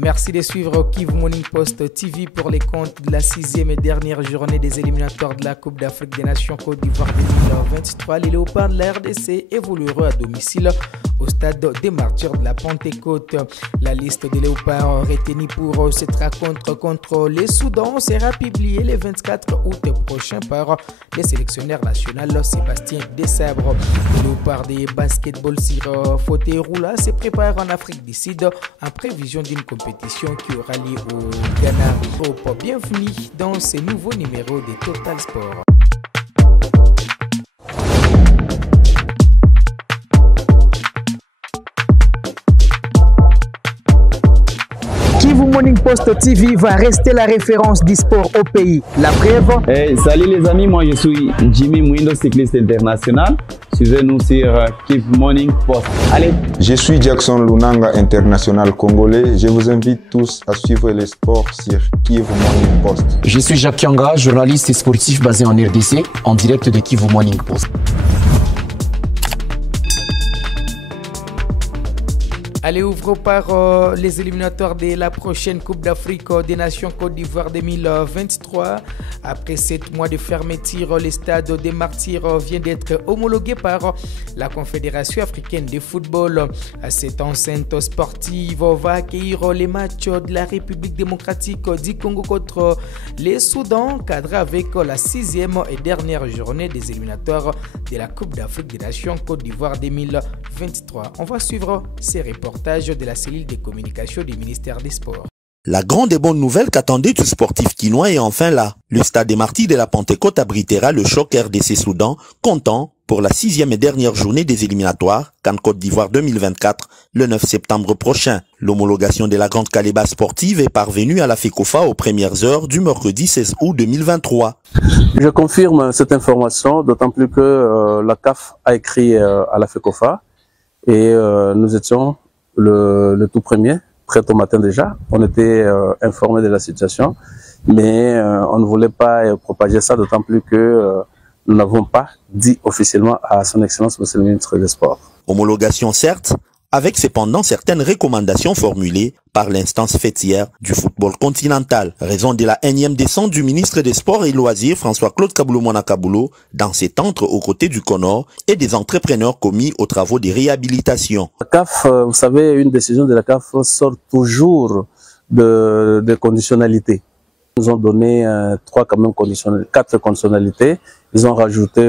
Merci de suivre Kivu Morning Post TV pour les comptes de la 6e et dernière journée des éliminatoires de la Coupe d'Afrique des Nations Côte d'Ivoire 2023. Les Léopards de la RDC évolueront à domicile au stade des Martyrs de la Pentecôte. La liste des Léopards retenue pour cette rencontre contre les Soudans sera publiée le 24 août prochain par le sélectionneur national Sébastien Desabre. Les Léopards de basketball sur fauteuil roulant se préparent en Afrique du Sud en prévision d'une compétition qui aura lieu au Ghana. Bienvenue dans ce nouveau numéro de Total Sport. Kivu Morning Post TV va rester la référence du sport au pays. La preuve. Salut les amis, moi je suis Jimmy Mwindo, cycliste international. Suivez-nous sur Kivu Morning Post. Allez. Je suis Jackson Lunanga, international congolais. Je vous invite tous à suivre les sports sur Kivu Morning Post. Je suis Jacques Kianga, journaliste et sportif basé en RDC, en direct de Kivu Morning Post. Allez, ouvre par les éliminatoires de la prochaine Coupe d'Afrique des Nations Côte d'Ivoire 2023. Après 7 mois de fermeture, le stade des Martyrs vient d'être homologué par la Confédération africaine de football. Cette enceinte sportive va accueillir les matchs de la République démocratique du Congo contre les Soudans, cadré avec la 6e et dernière journée des éliminatoires de la Coupe d'Afrique des Nations Côte d'Ivoire 2023. On va suivre ces reportages de la cellule de communication du ministère des Sports. La grande et bonne nouvelle qu'attendait tout sportif quinois est enfin là. Le stade des Martyrs de la Pentecôte abritera le choc RDC Soudan, comptant pour la 6e et dernière journée des éliminatoires CAN Côte d'Ivoire 2024 le 9 septembre prochain. L'homologation de la grande calebasse sportive est parvenue à la FECOFA aux premières heures du mercredi 16 août 2023. Je confirme cette information, d'autant plus que la CAF a écrit à la FECOFA et nous étions le tout premier, très tôt matin déjà. On était informé de la situation, mais on ne voulait pas propager ça, d'autant plus que nous n'avons pas dit officiellement à son excellence monsieur le ministre des Sports. Homologation certes, avec cependant certaines recommandations formulées par l'instance fêtière du football continental. Raison de la énième descente du ministre des Sports et Loisirs François-Claude Kaboulou-Mwana-Kaboulou dans cet antre aux côtés du CONOR et des entrepreneurs commis aux travaux de réhabilitation. La CAF, vous savez, une décision de la CAF sort toujours de conditionnalités. Ils ont donné 4 conditionnalités. Ils ont rajouté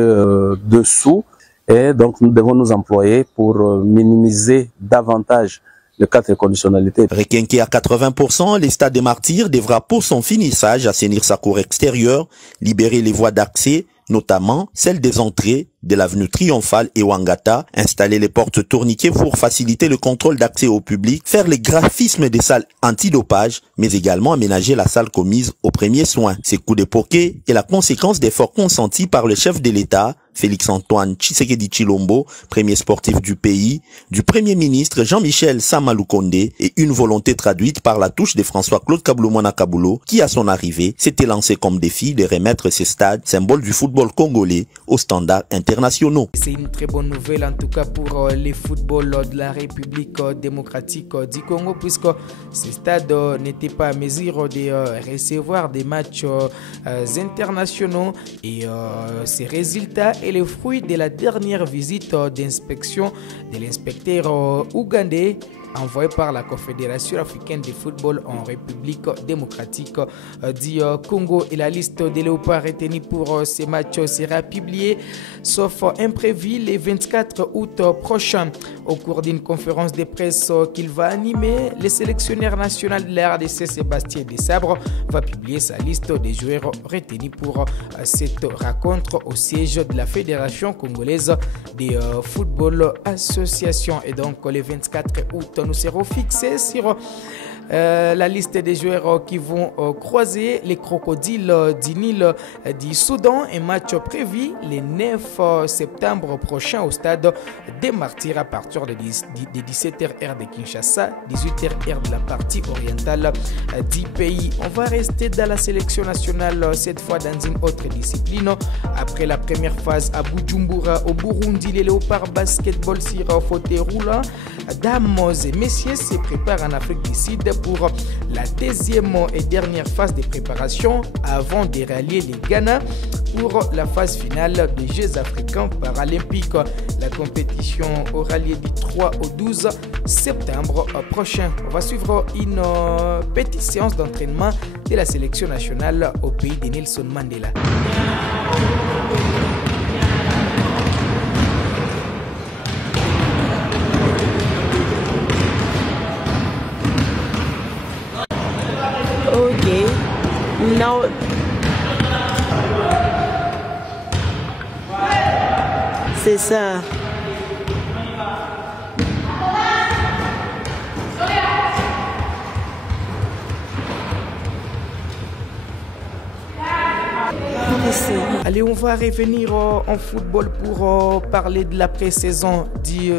dessous. Et donc, nous devons nous employer pour minimiser davantage les 4 conditionnalités. Requinqué à 80%, le stade des Martyrs devra pour son finissage assainir sa cour extérieure, libérer les voies d'accès, notamment celles des entrées de l'avenue Triomphale et Wangata, installer les portes tourniquets pour faciliter le contrôle d'accès au public, faire les graphismes des salles antidopage, mais également aménager la salle commise aux premiers soins. Ces coups de poquet est la conséquence d'efforts consentis par le chef de l'État, Félix-Antoine Tshisekedi Tshilombo, premier sportif du pays, du premier ministre Jean-Michel Sama Lukonde et une volonté traduite par la touche de François-Claude Kaboulou-Mwana-Kaboulou qui, à son arrivée, s'était lancé comme défi de remettre ces stades, symbole du football congolais, aux standards internationaux. C'est une très bonne nouvelle en tout cas pour les footballs de la République démocratique du Congo, puisque ces stades n'étaient pas à mesure de recevoir des matchs internationaux et ces résultats est le fruit de la dernière visite d'inspection de l'inspecteur ougandais envoyé par la Confédération africaine de football en République démocratique du Congo. Et la liste des Léopards retenus pour ces matchs sera publiée, sauf imprévu, le 24 août prochain. Au cours d'une conférence de presse qu'il va animer, le sélectionneur national de la RDC, Sébastien Desabre, va publier sa liste des joueurs retenus pour cette rencontre au siège de la Fédération congolaise de football association. Et donc, le 24 août, nous serons fixés sur la liste des joueurs qui vont croiser les crocodiles du Nil du Soudan. Un match prévu le 9 septembre prochain au stade des Martyrs à partir de 17h heure de Kinshasa, 18h heure de la partie orientale du pays. On va rester dans la sélection nationale, cette fois dans une autre discipline. Après la première phase à Bujumbura au Burundi, les Léopards basketball sur fauteuil roulant, dames et messieurs se préparent en Afrique du Sud pour la deuxième et dernière phase de préparation avant de rallier les Ghana pour la phase finale des Jeux africains paralympiques. La compétition aura lieu du 3 au 12 septembre prochain. On va suivre une petite séance d'entraînement de la sélection nationale au pays de Nelson Mandela. Okay, now c'est ça. Allez, on va revenir en football pour parler de la pré-saison du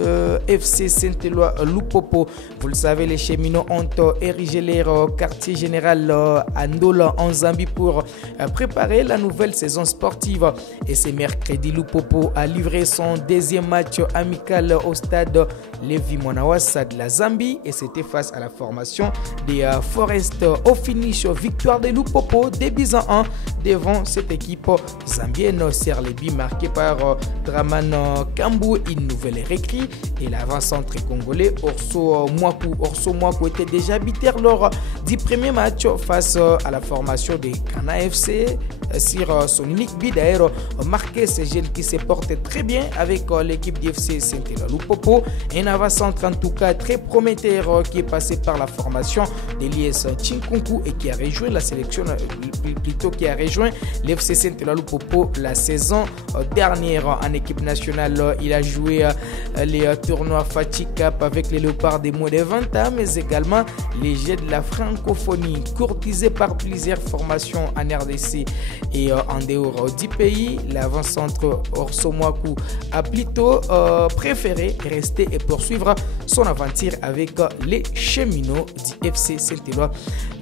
FC Saint-Éloi Lupopo. Vous le savez, les cheminots ont érigé leur quartier général à Ndola en Zambie pour préparer la nouvelle saison sportive. Et ce mercredi, Lupopo a livré son deuxième match amical au stade Levi Mwanawasa de la Zambie. Et c'était face à la formation des Forest. Au finish, victoire de Lupopo, 2-1 devant cette équipe zambienne. Serlebi marqué par Draman Kambu, une nouvelle récrit, et l'avant-centre congolais Orso Mwaku était déjà arbitre lors du premier match face à la formation de Kana FC sur son unique but. D'ailleurs, marqué ce jeune qui se porte très bien avec l'équipe du FC Saint-Éloi Lupopo, un avant-centre en tout cas très prometteur qui est passé par la formation d'Elias Chinkunku et qui a rejoint la sélection, plutôt qui a rejoint l'FC Saint-Éloi Lupopo la saison dernière en équipe nationale. Il a joué les tournois Fati Cup avec les Léopards des moins de 20 ans, mais également les Jeux de la francophonie, courtisés par plusieurs formations en RDC et en dehors du pays. L'avant-centre Orso Mwaku a plutôt préféré rester et poursuivre son aventure avec les cheminots du FC Saint-Éloi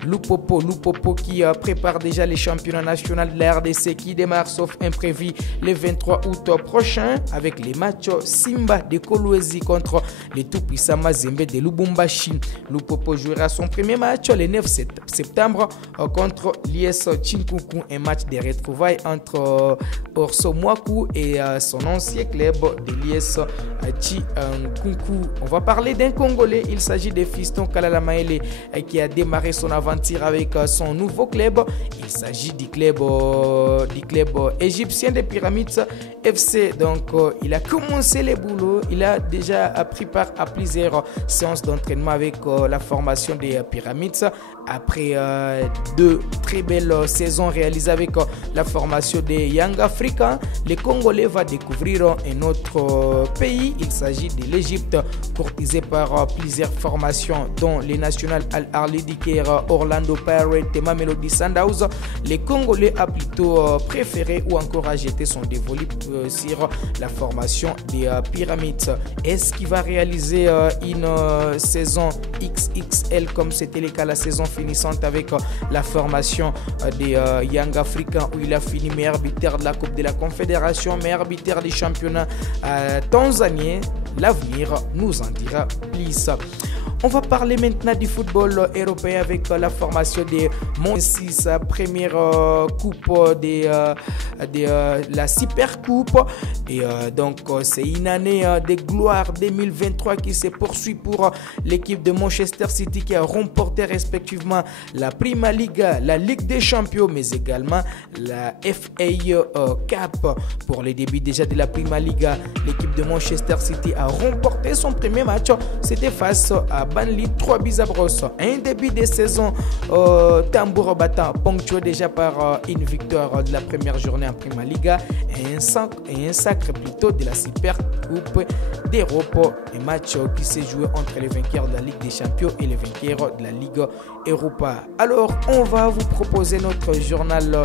Lupopo. Lupopo qui prépare déjà les championnats nationaux de la RDC qui démarre sauf imprévu le 23 août prochain avec les matchs Simba de Kolwezi contre les tout-puissants Mazembe de Lubumbashi. Lupopo jouera son premier match le 9 septembre contre l'IS Chinkunku, un match de retrouvailles entre Orso Mwaku et son ancien club de l'IS Chinkunku. On va parler d'un Congolais, il s'agit de Fiston Kalala Maele qui a démarré son aventure avec son nouveau club. Il s'agit du club égyptien des Pyramides FC. Donc il a commencé les boulots, il a déjà pris part à plusieurs séances d'entraînement avec la formation des Pyramides. Après deux très belles saisons réalisées avec la formation des Young Africans, les Congolais vont découvrir un autre pays. Il s'agit de l'Égypte, courtisé par plusieurs formations dont les nationales Al-Ahly d'Iker, Orlando Pirates et Mamelodi Sundowns. Les Congolais a plutôt préféré ou encore a jeté son dévolu sur la formation des Pyramides. Est-ce qu'il va réaliser une saison XXL comme c'était le cas la saison finissante avec la formation des Young Africans où il a fini meilleur buteur de la Coupe de la Confédération, meilleur buteur du championnat tanzanien? L'avenir nous en dira plus. On va parler maintenant du football européen avec la formation de Monsi, sa première coupe de la Super Coupe. Et donc c'est une année de gloire 2023 qui se poursuit pour l'équipe de Manchester City qui a remporté respectivement la Premier League, la Ligue des Champions, mais également la FA Cup. Pour les débuts déjà de la Premier League, l'équipe de Manchester City a remporté son premier match. C'était face à Burnley, 3-0. Un début de saison tambour battant, ponctué déjà par une victoire de la première journée en Premier League et un sacre plutôt de la Super Coupe d'Europe. Un match qui s'est joué entre les vainqueurs de la Ligue des Champions et les vainqueurs de la Ligue Europa. Alors, on va vous proposer notre journal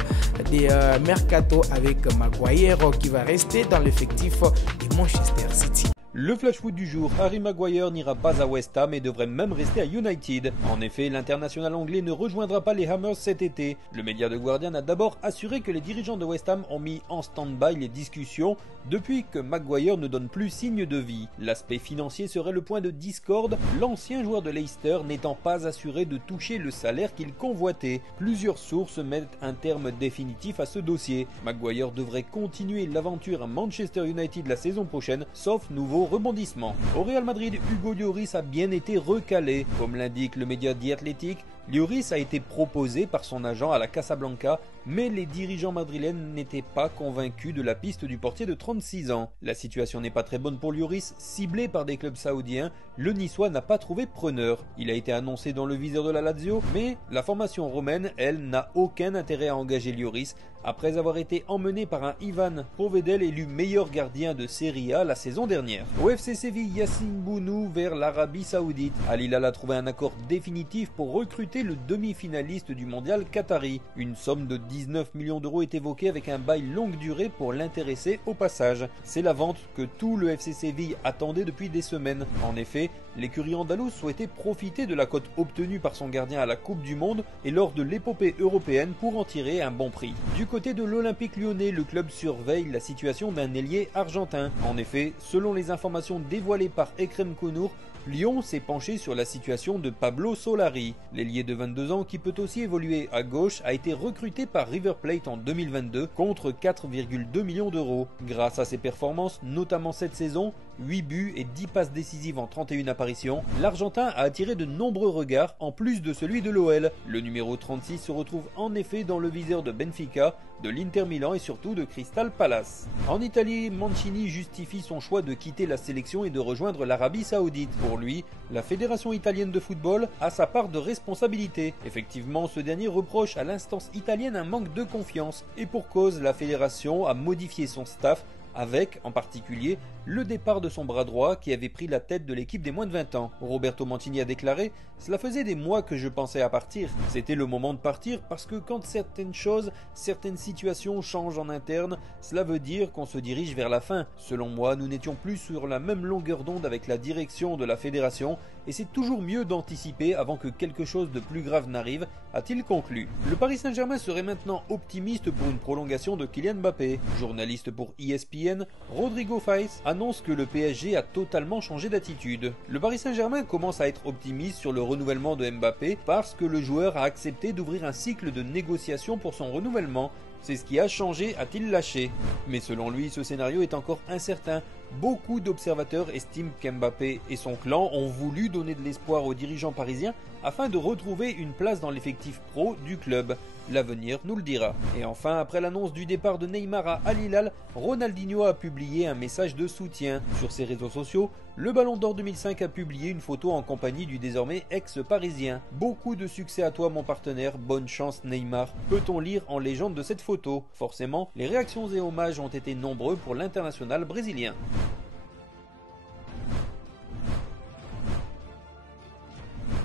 des Mercato avec Maguire qui va rester dans l'effectif de Manchester City. Le flash foot du jour, Harry Maguire n'ira pas à West Ham et devrait même rester à United. En effet, l'international anglais ne rejoindra pas les Hammers cet été. Le média The Guardian a d'abord assuré que les dirigeants de West Ham ont mis en stand-by les discussions depuis que Maguire ne donne plus signe de vie. L'aspect financier serait le point de discorde, l'ancien joueur de Leicester n'étant pas assuré de toucher le salaire qu'il convoitait. Plusieurs sources mettent un terme définitif à ce dossier. Maguire devrait continuer l'aventure à Manchester United la saison prochaine, sauf nouveau rebondissement. Au Real Madrid, Hugo Lloris a bien été recalé. Comme l'indique le média The Athletic, Lloris a été proposé par son agent à la Casablanca, mais les dirigeants madrilènes n'étaient pas convaincus de la piste du portier de 36 ans. La situation n'est pas très bonne pour Lloris, ciblé par des clubs saoudiens, le Niçois n'a pas trouvé preneur. Il a été annoncé dans le viseur de la Lazio, mais la formation romaine, elle, n'a aucun intérêt à engager Lloris, après avoir été emmené par un Ivan Povedel élu meilleur gardien de Serie A la saison dernière. Au FC Séville, Yassine Bounou vers l'Arabie Saoudite. Al Hilal a trouvé un accord définitif pour recruter le demi-finaliste du mondial qatari. Une somme de 19 millions d'euros est évoquée avec un bail longue durée pour l'intéresser au passage. C'est la vente que tout le FC Séville attendait depuis des semaines. En effet, l'écurie andalouse souhaitait profiter de la cote obtenue par son gardien à la Coupe du Monde et lors de l'épopée européenne pour en tirer un bon prix. Du côté de l'Olympique Lyonnais, le club surveille la situation d'un ailier argentin. En effet, selon les informations dévoilées par Ekrem Kounour, Lyon s'est penché sur la situation de Pablo Solari. L'ailier de 22 ans qui peut aussi évoluer à gauche a été recruté par River Plate en 2022 contre 4,2 millions d'euros. Grâce à ses performances, notamment cette saison, 8 buts et 10 passes décisives en 31 apparitions, l'Argentin a attiré de nombreux regards en plus de celui de l'OL. Le numéro 36 se retrouve en effet dans le viseur de Benfica, de l'Inter Milan et surtout de Crystal Palace. En Italie, Mancini justifie son choix de quitter la sélection et de rejoindre l'Arabie Saoudite. Pour lui, la Fédération italienne de football a sa part de responsabilité. Effectivement, ce dernier reproche à l'instance italienne un manque de confiance. Et pour cause, la fédération a modifié son staff avec, en particulier, le départ de son bras droit qui avait pris la tête de l'équipe des moins de 20 ans. Roberto Mancini a déclaré « Cela faisait des mois que je pensais à partir. C'était le moment de partir parce que quand certaines choses, certaines situations changent en interne, cela veut dire qu'on se dirige vers la fin. Selon moi, nous n'étions plus sur la même longueur d'onde avec la direction de la fédération et c'est toujours mieux d'anticiper avant que quelque chose de plus grave n'arrive », a-t-il conclu. Le Paris Saint-Germain serait maintenant optimiste pour une prolongation de Kylian Mbappé. Journaliste pour ESPN, Rodrigo Faiz annonce que le PSG a totalement changé d'attitude. Le Paris Saint-Germain commence à être optimiste sur le renouvellement de Mbappé parce que le joueur a accepté d'ouvrir un cycle de négociation pour son renouvellement. C'est ce qui a changé, a-t-il lâché. Mais selon lui, ce scénario est encore incertain. Beaucoup d'observateurs estiment qu'Mbappé et son clan ont voulu donner de l'espoir aux dirigeants parisiens afin de retrouver une place dans l'effectif pro du club. L'avenir nous le dira. Et enfin, après l'annonce du départ de Neymar à Al Hilal, Ronaldinho a publié un message de soutien. Sur ses réseaux sociaux, le Ballon d'Or 2005 a publié une photo en compagnie du désormais ex-parisien. Beaucoup de succès à toi mon partenaire, bonne chance Neymar, peut-on lire en légende de cette photo. Forcément, les réactions et hommages ont été nombreux pour l'international brésilien.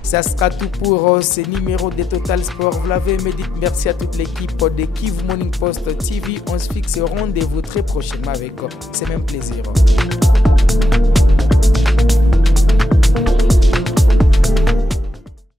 Ça sera tout pour ce numéro de Total Sport. Vous l'avez médité. Merci à toute l'équipe de Kivu Morning Post TV. On se fixe au rendez-vous très prochainement avec ce même plaisir.